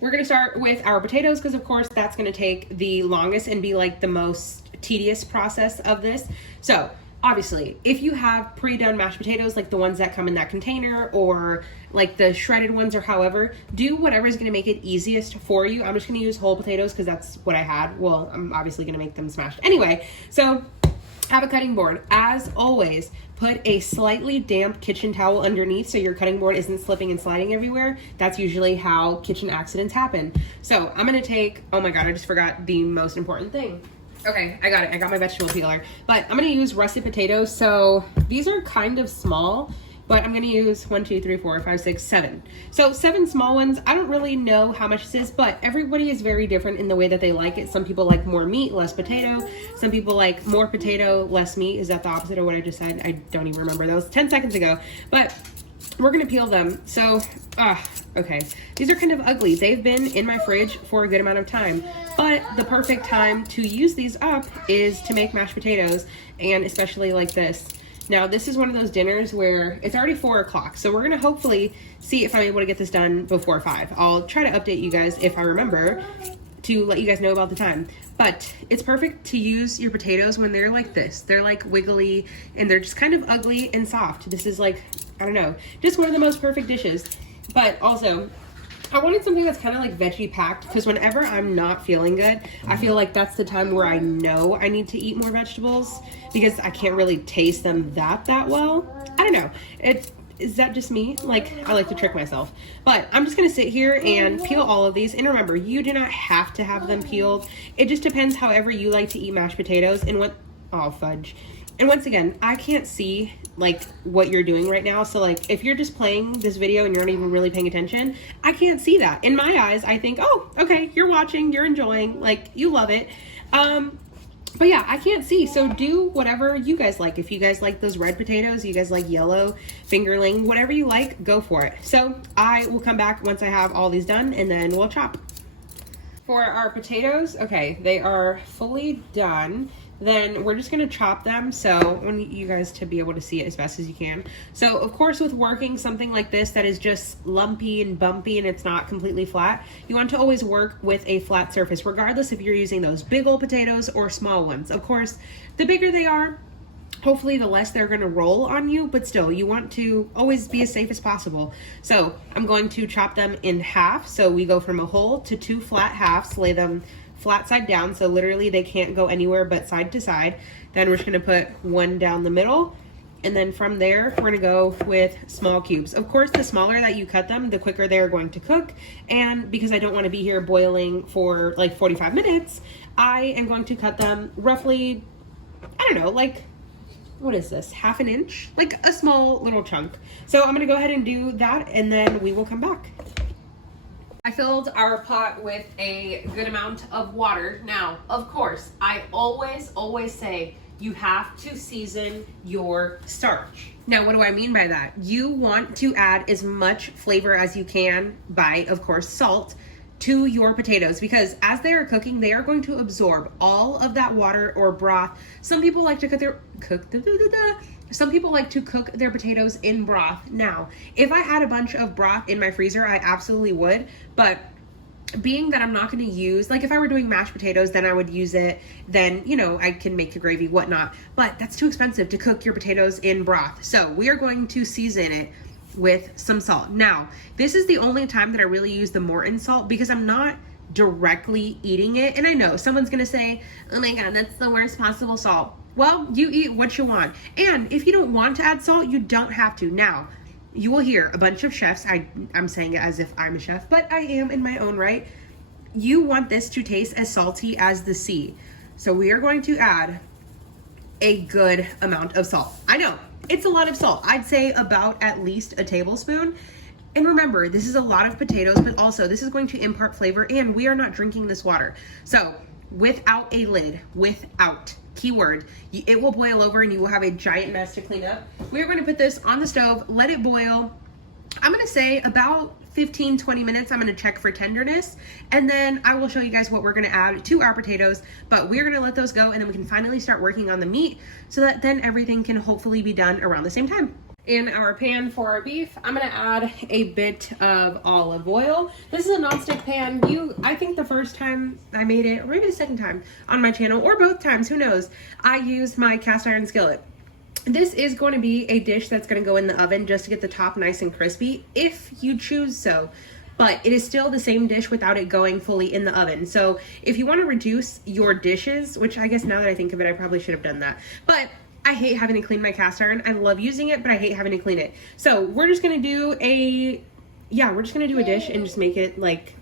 we're gonna start with our potatoes because of course that's gonna take the longest and be like the most tedious process of this. So obviously, if you have pre-done mashed potatoes, like the ones that come in that container or like the shredded ones or however, do whatever is gonna make it easiest for you. I'm just gonna use whole potatoes because that's what I had. Well, I'm obviously gonna make them smashed anyway. So have a cutting board. As always, put a slightly damp kitchen towel underneath so your cutting board isn't slipping and sliding everywhere. That's usually how kitchen accidents happen. So I'm gonna take, oh my God, I just forgot the most important thing. Okay, I got it. I got my vegetable peeler. But I'm gonna use russet potatoes. So these are kind of small, but I'm gonna use 1, 2, 3, 4, 5, 6, 7. So 7 small ones. I don't really know how much this is, but everybody is very different in the way that they like it. Some people like more meat, less potato. Some people like more potato, less meat. Is that the opposite of what I just said? I don't even remember. That was 10 seconds ago. But we're gonna peel them. So, okay. These are kind of ugly. They've been in my fridge for a good amount of time, but the perfect time to use these up is to make mashed potatoes, and especially like this. Now, this is one of those dinners where it's already 4 o'clock, so we're gonna hopefully see if I'm able to get this done before 5. I'll try to update you guys if I remember to let you guys know about the time. But it's perfect to use your potatoes when they're like this. They're like wiggly and they're just kind of ugly and soft. This is like, I don't know, just one of the most perfect dishes. But also, I wanted something that's kind of like veggie packed because whenever I'm not feeling good, I feel like that's the time where I know I need to eat more vegetables because I can't really taste them that well. I don't know. Is that just me? Like, I like to trick myself. But I'm just gonna sit here and peel all of these. And remember, you do not have to have them peeled. It just depends however you like to eat mashed potatoes and what, oh fudge. And once again, I can't see like what you're doing right now. So like, if you're just playing this video and you're not even really paying attention, I can't see that. In my eyes, I think, oh, okay, you're watching, you're enjoying, like you love it. But yeah, I can't see. So do whatever you guys like. If you guys like those red potatoes, you guys like yellow, fingerling, whatever you like, go for it. So I will come back once I have all these done and then we'll chop. For our potatoes, okay, they are fully done. Then we're just gonna chop them so I want you guys to be able to see it as best as you can. So of course with working something like this that is just lumpy and bumpy and it's not completely flat, you want to always work with a flat surface regardless if you're using those big old potatoes or small ones. Of course, the bigger they are, hopefully the less they're gonna roll on you, but still you want to always be as safe as possible. So I'm going to chop them in half. So we go from a whole to 2 flat halves, lay them flat side down, so literally they can't go anywhere but side to side. Then we're just gonna put one down the middle, and then from there we're gonna go with small cubes. Of course, the smaller that you cut them, the quicker they're going to cook. And because I don't want to be here boiling for like 45 minutes, I am going to cut them roughly, I don't know, like, what is this, half an inch, like a small little chunk. So I'm gonna go ahead and do that and then we will come back. I filled our pot with a good amount of water. Now, of course, I always say you have to season your starch. Now, what do I mean by that? You want to add as much flavor as you can by, of course, salt to your potatoes because as they are cooking, they are going to absorb all of that water or broth. Some people like to Some people like to cook their potatoes in broth. Now, if I had a bunch of broth in my freezer, I absolutely would. But being that I'm not going to use, like if I were doing mashed potatoes, then I would use it. Then, you know, I can make the gravy, whatnot. But that's too expensive to cook your potatoes in broth. So we are going to season it with some salt. Now, this is the only time that I really use the Morton salt because I'm not directly eating it. And I know someone's going to say, oh my God, that's the worst possible salt. Well, you eat what you want. And if you don't want to add salt, you don't have to. Now, you will hear a bunch of chefs, I'm saying it as if I'm a chef, but I am in my own right. You want this to taste as salty as the sea. So we are going to add a good amount of salt. I know, it's a lot of salt. I'd say about at least a tablespoon. And remember, this is a lot of potatoes, but also this is going to impart flavor and we are not drinking this water. So without a lid, keyword, it will boil over and you will have a giant mess to clean up. We're going to put this on the stove, let it boil. I'm going to say about 15-20 minutes. I'm going to check for tenderness and then I will show you guys what we're going to add to our potatoes, but we're going to let those go and then we can finally start working on the meat so that then everything can hopefully be done around the same time. In our pan for our beef, I'm gonna add a bit of olive oil. This is a nonstick pan. I think the first time I made it, or maybe the second time on my channel, or both times, who knows, I used my cast iron skillet. This is going to be a dish that's gonna go in the oven just to get the top nice and crispy, if you choose so. But it is still the same dish without it going fully in the oven. So if you wanna reduce your dishes, which I guess now that I think of it, I probably should have done that. But I hate having to clean my cast iron. I love using it, but I hate having to clean it. So we're just gonna do a dish and just make it like,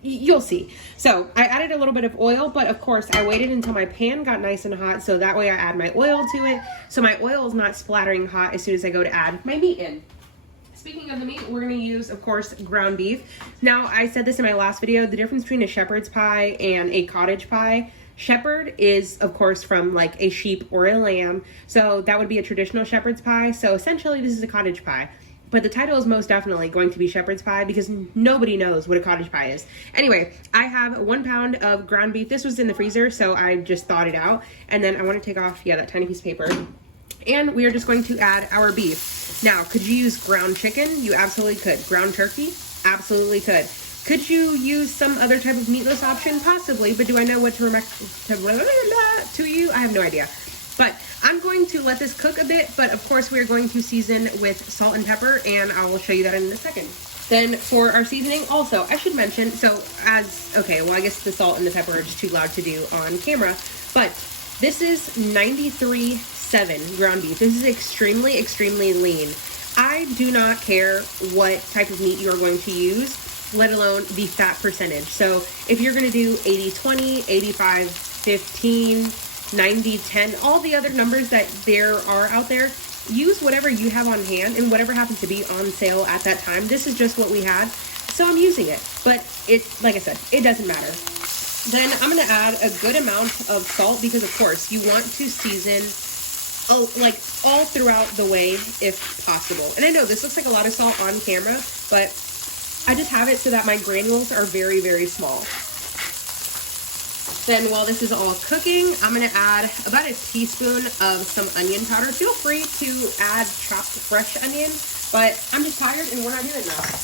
you'll see. So I added a little bit of oil, but of course I waited until my pan got nice and hot, so that way I add my oil to it, so my oil is not splattering hot as soon as I go to add my meat in. Speaking of the meat, we're gonna use, of course, ground beef. Now, I said this in my last video, the difference between a shepherd's pie and a cottage pie. Shepherd is, of course, from like a sheep or a lamb. So that would be a traditional shepherd's pie. So essentially this is a cottage pie. But the title is most definitely going to be shepherd's pie because nobody knows what a cottage pie is. Anyway, I have 1 pound of ground beef. This was in the freezer, so I just thawed it out. And then I want to take off, that tiny piece of paper. And we are just going to add our beef. Now, could you use ground chicken? You absolutely could. Ground turkey? Absolutely could. Could you use some other type of meatless option? Possibly, but do I know what to you? I have no idea. But I'm going to let this cook a bit, but of course we are going to season with salt and pepper, and I will show you that in a second. Then for our seasoning, also, I should mention, I guess the salt and the pepper are just too loud to do on camera, but this is 93.7 ground beef. This is extremely, extremely lean. I do not care what type of meat you are going to use, let alone the fat percentage. So if you're gonna do 80-20, 85-15, 90-10, all the other numbers that there are out there, use whatever you have on hand and whatever happens to be on sale at that time. This is just what we had, so I'm using it. But like I said, it doesn't matter. Then I'm gonna add a good amount of salt because of course you want to season like all throughout the way if possible. And I know this looks like a lot of salt on camera, but I just have it so that my granules are very, very small. Then while this is all cooking, I'm gonna add about a teaspoon of some onion powder. Feel free to add chopped fresh onion, but I'm just tired and we're not doing that.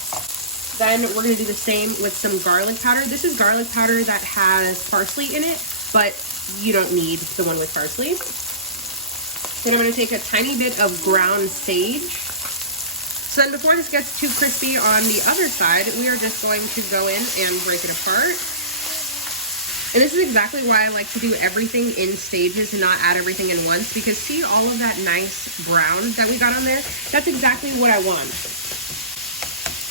Then we're gonna do the same with some garlic powder. This is garlic powder that has parsley in it, but you don't need the one with parsley. Then I'm gonna take a tiny bit of ground sage. So then before this gets too crispy on the other side, we are just going to go in and break it apart. And this is exactly why I like to do everything in stages and not add everything in once, because see all of that nice brown that we got on there? That's exactly what I want.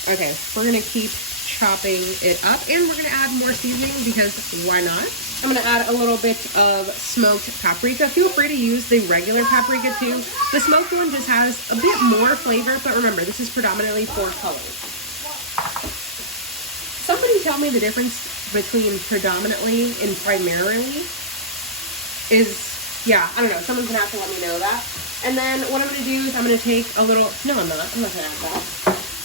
Okay, we're gonna keep chopping it up and we're gonna add more seasoning because why not? I'm gonna add a little bit of smoked paprika. Feel free to use the regular paprika too. The smoked one just has a bit more flavor, but remember, this is predominantly for color. Somebody tell me the difference between predominantly and primarily is, I don't know. Someone's gonna have to let me know that. And then what I'm gonna do is I'm gonna take a little, no I'm not gonna add that.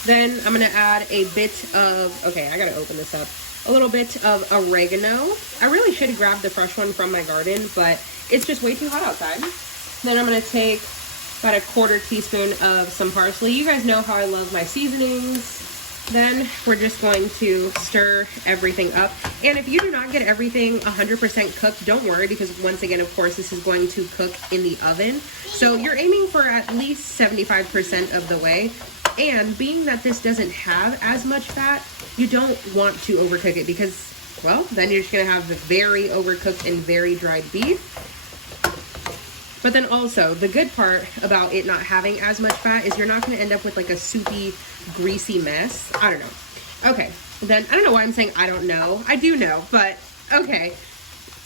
Then I'm gonna add a bit of, I gotta open this up. A little bit of oregano. I really should have grabbed the fresh one from my garden, but it's just way too hot outside. Then I'm gonna take about a 1/4 teaspoon of some parsley. You guys know how I love my seasonings. Then we're just going to stir everything up. And if you do not get everything 100% cooked, don't worry, because once again, of course, this is going to cook in the oven. So you're aiming for at least 75% of the way. And being that this doesn't have as much fat, you don't want to overcook it because, well, then you're just gonna have very overcooked and very dried beef. But then also, the good part about it not having as much fat is you're not gonna end up with like a soupy, greasy mess. I don't know. Okay, then I don't know why I'm saying I don't know. I do know, but okay.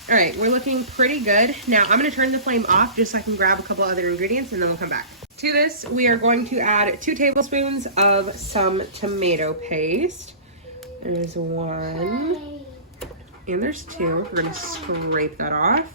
All right, we're looking pretty good. Now I'm gonna turn the flame off just so I can grab a couple other ingredients and then we'll come back. To this, we are going to add 2 tablespoons of some tomato paste. There's 1, and there's 2. We're gonna scrape that off.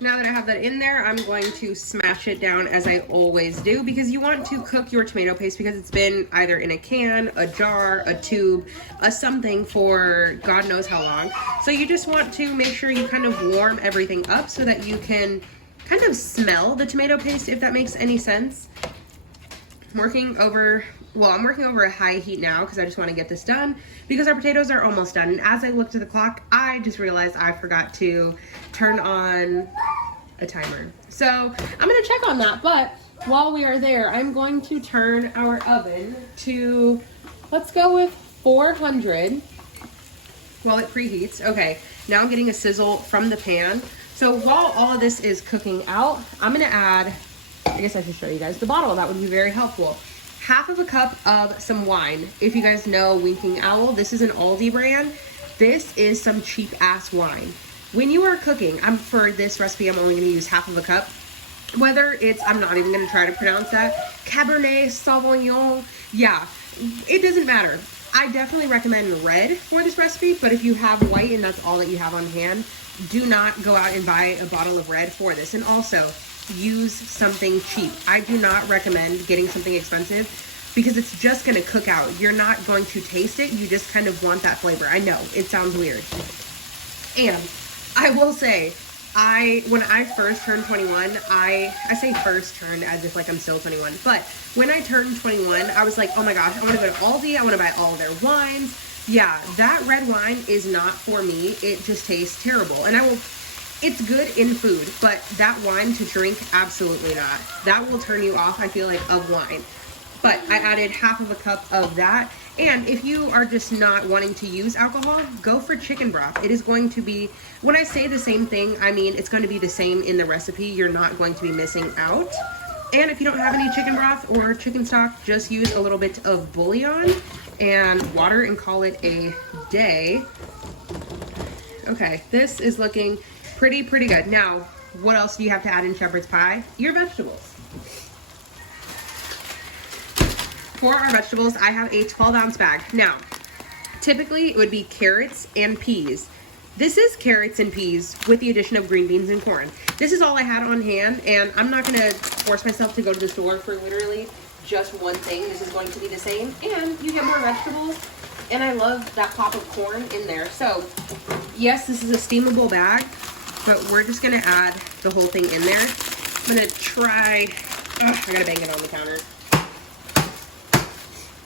Now that I have that in there, I'm going to smash it down as I always do, because you want to cook your tomato paste because it's been either in a can, a jar, a tube, a something for God knows how long. So you just want to make sure you kind of warm everything up so that you can kind of smell the tomato paste, if that makes any sense. working over, well, I'm working over a high heat now because I just want to get this done because our potatoes are almost done. And as I looked at the clock, I just realized I forgot to turn on a timer. So I'm going to check on that. But while we are there, I'm going to turn our oven to, let's go with 400 while it preheats. Okay, now I'm getting a sizzle from the pan. So while all of this is cooking out, I'm going to add, I guess I should show you guys the bottle. That would be very helpful. Half of a cup of some wine. If you guys know Winking Owl, this is an Aldi brand. This is some cheap ass wine. When you are cooking, for this recipe, I'm only going to use half of a cup. Whether it's, I'm not even going to try to pronounce that, Cabernet Sauvignon, yeah, it doesn't matter. I definitely recommend red for this recipe, but if you have white and that's all that you have on hand, do not go out and buy a bottle of red for this. And also, use something cheap. I do not recommend getting something expensive because it's just going to cook out. You're not going to taste it. You just kind of want that flavor. I know, it sounds weird. And I will say, when I first turned 21, I say first turned as if like I'm still 21, but when I turned 21, I was like, oh my gosh, I want to go to Aldi, I want to buy all their wines. Yeah, that red wine is not for me. It just tastes terrible. And it's good in food, but that wine to drink, absolutely not. That will turn you off, I feel like, of wine. But I added half of a cup of that. And if you are just not wanting to use alcohol, go for chicken broth. It is going to be, when I say the same thing, I mean it's going to be the same in the recipe. You're not going to be missing out. And if you don't have any chicken broth or chicken stock, just use a little bit of bouillon and water and call it a day. Okay, this is looking pretty good. Now, what else do you have to add in shepherd's pie? Your vegetables. For our vegetables, I have a 12-ounce bag. Now, typically it would be carrots and peas. This is carrots and peas with the addition of green beans and corn. This is all I had on hand, and I'm not gonna force myself to go to the store for literally just one thing. This is going to be the same, and you get more vegetables, and I love that pop of corn in there. So, yes, this is a steamable bag, but we're just gonna add the whole thing in there. I'm gonna try, I gotta bang it on the counter.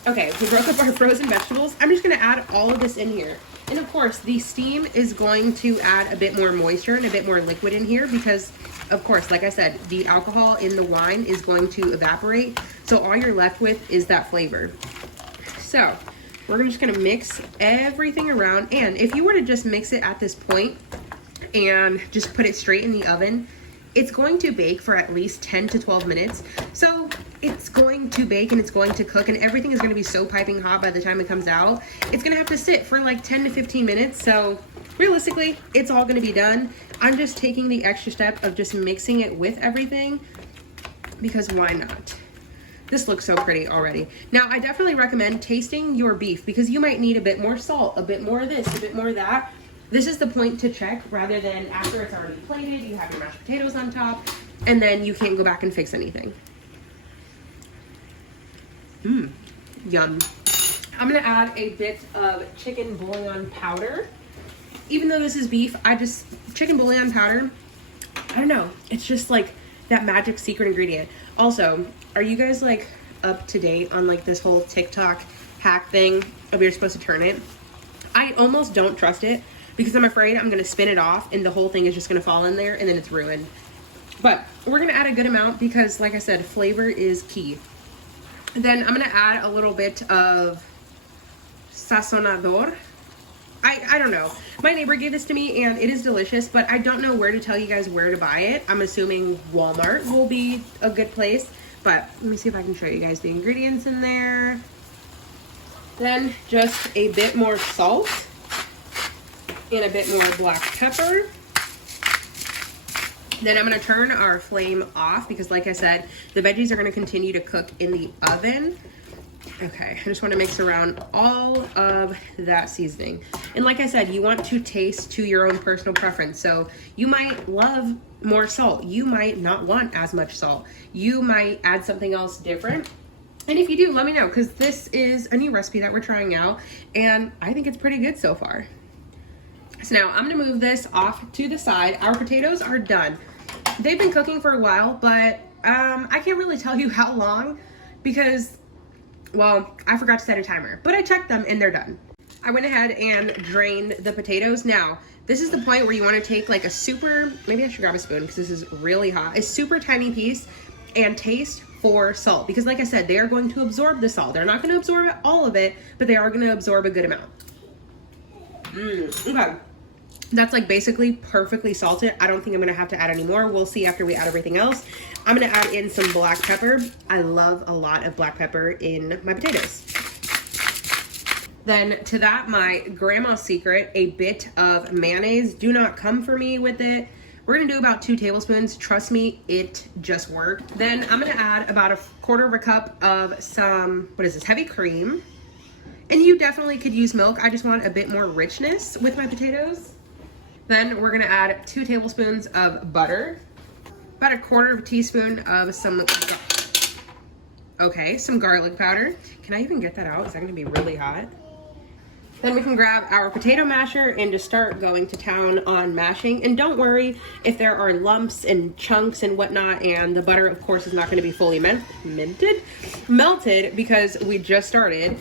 Okay, we broke up our frozen vegetables. I'm just gonna add all of this in here. And of course, the steam is going to add a bit more moisture and a bit more liquid in here because, of course, like I said, the alcohol in the wine is going to evaporate. So all you're left with is that flavor. So we're just gonna mix everything around. And if you were to just mix it at this point and just put it straight in the oven, it's going to bake for at least 10 to 12 minutes. So it's going to bake and it's going to cook and everything is going to be so piping hot by the time it comes out. It's going to have to sit for like 10 to 15 minutes. So realistically, it's all going to be done. I'm just taking the extra step of just mixing it with everything because why not? This looks so pretty already. Now, I definitely recommend tasting your beef because you might need a bit more salt, a bit more of this, a bit more of that. This is the point to check rather than after it's already plated, you have your mashed potatoes on top, and then you can't go back and fix anything. Yum. I'm gonna add a bit of chicken bouillon powder. Even though this is beef, chicken bouillon powder, I don't know, it's just like that magic secret ingredient. Also, are you guys like up to date on like this whole TikTok hack thing of you're supposed to turn it? I almost don't trust it because I'm afraid I'm gonna spin it off and the whole thing is just gonna fall in there and then it's ruined. But we're gonna add a good amount because like I said, flavor is key. Then I'm gonna add a little bit of sazonador. I don't know. My neighbor gave this to me and it is delicious, but I don't know where to tell you guys where to buy it. I'm assuming Walmart will be a good place, but let me see if I can show you guys the ingredients in there. Then just a bit more salt and a bit more black pepper. Then I'm gonna turn our flame off because like I said, the veggies are gonna continue to cook in the oven. Okay, I just wanna mix around all of that seasoning. And like I said, you want to taste to your own personal preference. So you might love more salt. You might not want as much salt. You might add something else different. And if you do, let me know because this is a new recipe that we're trying out and I think it's pretty good so far. So now I'm gonna move this off to the side. Our potatoes are done. They've been cooking for a while, but I can't really tell you how long because, well, I forgot to set a timer, but I checked them and they're done. I went ahead and drained the potatoes. Now, this is the point where you want to take like a super, maybe I should grab a spoon because this is really hot, a super tiny piece and taste for salt. Because like I said, they are going to absorb the salt. They're not going to absorb all of it, but they are going to absorb a good amount. Okay. That's like basically perfectly salted. I don't think I'm going to have to add any more. We'll see after we add everything else. I'm going to add in some black pepper. I love a lot of black pepper in my potatoes. Then to that, my grandma's secret, a bit of mayonnaise. Do not come for me with it. We're gonna do about 2 tablespoons. Trust me, it just worked. Then I'm gonna add about a 1/4 cup of some, what is this, heavy cream. And you definitely could use milk. I just want a bit more richness with my potatoes. Then we're gonna add 2 tablespoons of butter, about a 1/4 teaspoon of some garlic powder. Can I even get that out? Is that gonna be really hot? Then we can grab our potato masher and just start going to town on mashing. And don't worry if there are lumps and chunks and whatnot, and the butter, of course, is not going to be fully melted because we just started.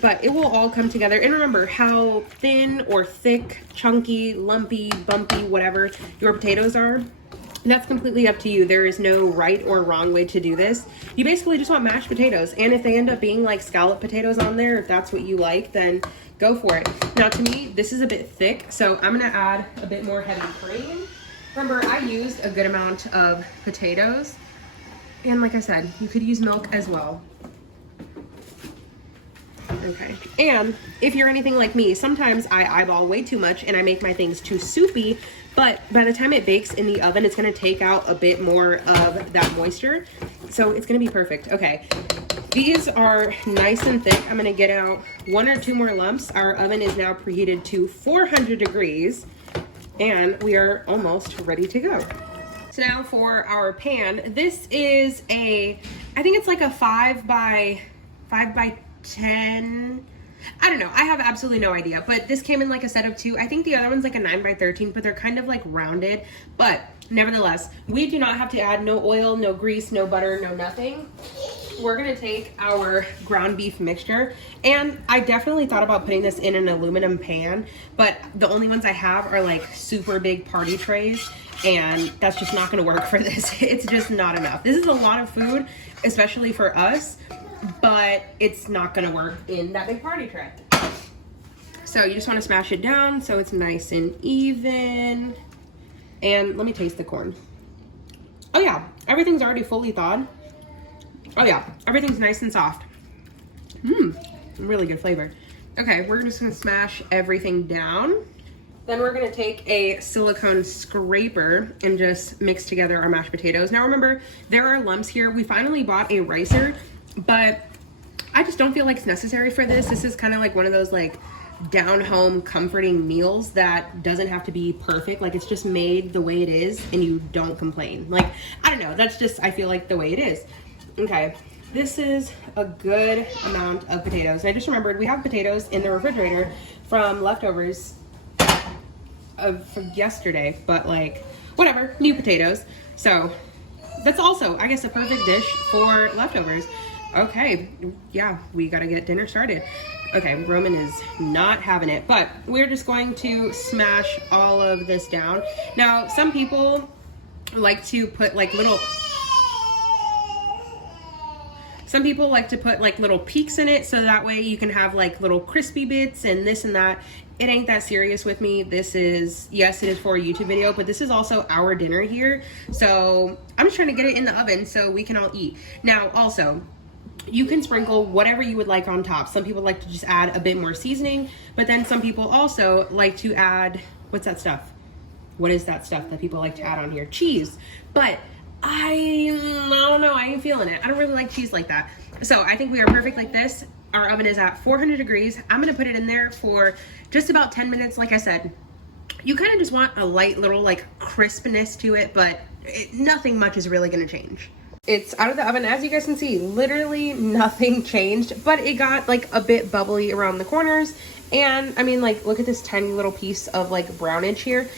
But it will all come together. And remember how thin or thick, chunky, lumpy, bumpy, whatever your potatoes are. That's completely up to you. There is no right or wrong way to do this. You basically just want mashed potatoes. And if they end up being like scallop potatoes on there, if that's what you like, then go for it. Now to me, this is a bit thick, so I'm gonna add a bit more heavy cream. Remember, I used a good amount of potatoes. And like I said, you could use milk as well. Okay, and if you're anything like me, sometimes I eyeball way too much and I make my things too soupy, but by the time it bakes in the oven, it's gonna take out a bit more of that moisture. So it's gonna be perfect. Okay, these are nice and thick. I'm gonna get out 1 or 2 more lumps. Our oven is now preheated to 400 degrees and we are almost ready to go. So now for our pan, this is I think it's like a 5 by 10. I don't know. I have absolutely no idea, but this came in like a set of 2. I think the other one's like a 9 by 13, but they're kind of like rounded. But nevertheless, we do not have to add no oil, no grease, no butter, no nothing. We're gonna take our ground beef mixture, and I definitely thought about putting this in an aluminum pan, but the only ones I have are like super big party trays, and that's just not gonna work for this. It's just not enough. This is a lot of food, especially for us, but it's not gonna work in that big party tray. So you just wanna smash it down so it's nice and even. And let me taste the corn. Oh yeah, everything's already fully thawed. Oh yeah, everything's nice and soft. Really good flavor. Okay, we're just gonna smash everything down. Then we're gonna take a silicone scraper and just mix together our mashed potatoes. Now remember, there are lumps here. We finally bought a ricer, but I just don't feel like it's necessary for this. This is kind of like one of those like down home comforting meals that doesn't have to be perfect. Like it's just made the way it is and you don't complain. Like, I don't know, that's just, I feel like the way it is. Okay, this is a good amount of potatoes. And I just remembered we have potatoes in the refrigerator from leftovers from yesterday, but like, whatever, new potatoes. So that's also, I guess, a perfect dish for leftovers. Okay, yeah, we gotta get dinner started. Okay, Roman is not having it, but we're just going to smash all of this down. Now, some people like to put like little peaks in it, so that way you can have like little crispy bits and this and that. It ain't that serious with me. This is, yes, it is for a YouTube video, but this is also our dinner here. So I'm just trying to get it in the oven so we can all eat. Now, also, you can sprinkle whatever you would like on top. Some people like to just add a bit more seasoning, but then some people also like to add, what's that stuff? What is that stuff that people like to add on here? Cheese. But I don't know, I ain't feeling it. I don't really like cheese like that. So I think we are perfect like this. Our oven is at 400 degrees. I'm gonna put it in there for just about 10 minutes. Like I said, you kind of just want a light little like crispness to it, but nothing much is really gonna change. It's out of the oven. As you guys can see, literally nothing changed, but it got like a bit bubbly around the corners. And I mean, like, look at this tiny little piece of like brownage here.